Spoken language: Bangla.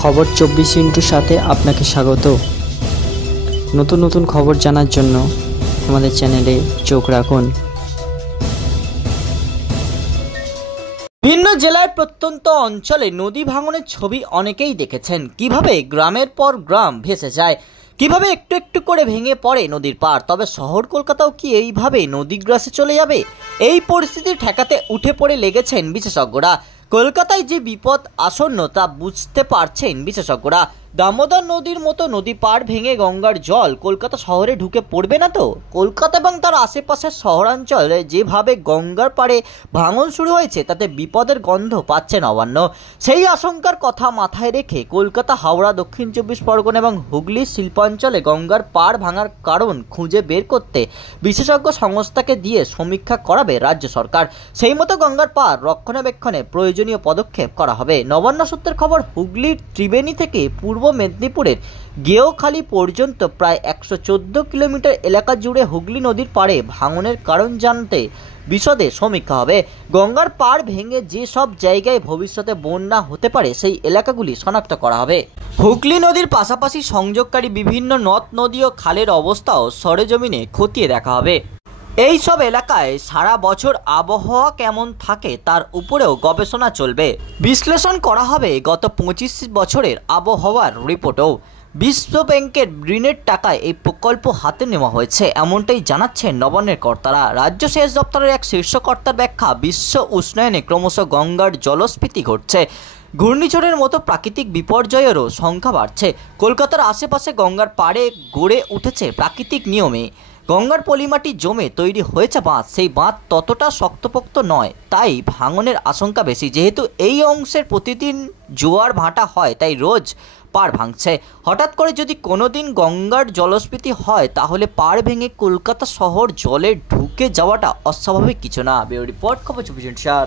খবর 24 সাথে আপনাকে স্বাগত। নতুন নতুন খবর জানার জন্য আমাদের চ্যানেলে চোখ রাখুন। ভিন্ন জেলার প্রত্যন্ত অঞ্চলে নদী ভাঙনের ছবি অনেকেই দেখেছেন। কিভাবে গ্রামের পর গ্রাম ভেসে যায়, কিভাবে একটু একটু করে ভেঙে পড়ে নদীর পাড়। তবে শহর কলকাতাও কি এইভাবে নদীগ্রাসে চলে যাবে? এই পরিস্থিতি ঠেকাতে উঠে পড়ে লেগেছেন বিশেষজ্ঞরা। কলকাতায় যে বিপদ আসন্ন তা বুঝতে পারছেন বিশেষজ্ঞরা। দামোদর নদীর মতো নদী পাড় ভেঙে গঙ্গার জল কলকাতা শহরে ঢুকে পড়বে না তো? কলকাতা এবং তার আশেপাশের শহরাঞ্চলে যেভাবে গঙ্গার পাড়ে ভাঙন শুরু হয়েছে তাতে বিপদের গন্ধ পাচ্ছে নবান্ন। সেই আশঙ্কার কথা মাথায় রেখে কলকাতা, হাওড়া, দক্ষিণ 24 পরগনা এবং হুগলির শিল্পাঞ্চলে গঙ্গার পাড় ভাঙার কারণ খুঁজে বের করতে বিশেষজ্ঞ সংস্থাকে দিয়ে সমীক্ষা করাবে রাজ্য সরকার। সেই মতো গঙ্গার পাড় রক্ষণাবেক্ষণে প্রয়োজনীয় পদক্ষেপ করা হবে। নবান্ন সূত্রের খবর, হুগলির ত্রিবেণী থেকে পূর্ব মেদিনীপুরের গেওখালি পর্যন্ত প্রায় 114 কিলোমিটার এলাকা জুড়ে হুগলি নদীর পাড়ে ভাঙনের কারণ জানতে বিশদে সমীক্ষা হবে। গঙ্গার পাড় ভেঙে যে সব জায়গায় ভবিষ্যতে বন্যা হতে পারে সেই এলাকাগুলি শনাক্ত করা হবে। হুগলি নদীর পাশাপাশি সংযোগকারী বিভিন্ন নদ নদী ও খালের অবস্থাও সরেজমিনে খতিয়ে দেখা হবে। এই সব এলাকায় সারা বছর আবহাওয়া কেমন থাকে তার উপরেও গবেষণা চলবে। বিশ্লেষণ করা হবে গত 25 বছরের আবহাওয়ার রিপোর্টও। বিশ্ব ব্যাংকের ঋণের টাকায় এই প্রকল্প হাতে নেওয়া হয়েছে, এমনটাই জানাচ্ছেন নবান্নের কর্তারা। রাজ্য সেচ দপ্তরের এক শীর্ষ কর্তার ব্যাখ্যা, বিশ্ব উষ্ণায়নে ক্রমশ গঙ্গার জলস্ফীতি ঘটছে। ঘূর্ণিঝড়ের মতো প্রাকৃতিক বিপর্যয়েরও সংখ্যা বাড়ছে। কলকাতার আশেপাশে গঙ্গার পাড়ে গড়ে উঠেছে প্রাকৃতিক নিয়মে গঙ্গার পলিমাটি জমে তৈরি হয়েছে বাঁধ। সেই বাঁধ ততটা শক্তপোক্ত নয়, তাই ভাঙনের আশঙ্কা বেশি। যেহেতু এই অংশের প্রতিদিন জোয়ার ভাটা হয়, তাই রোজ পাড় ভাঙছে। হঠাৎ করে যদি কোনোদিন গঙ্গার জলস্ফীতি হয় তাহলে পাড় ভেঙে কলকাতা শহর জলে ঢুকে যাওয়াটা অস্বাভাবিক কিছু না। ব্যুরো রিপোর্ট, খবর 24।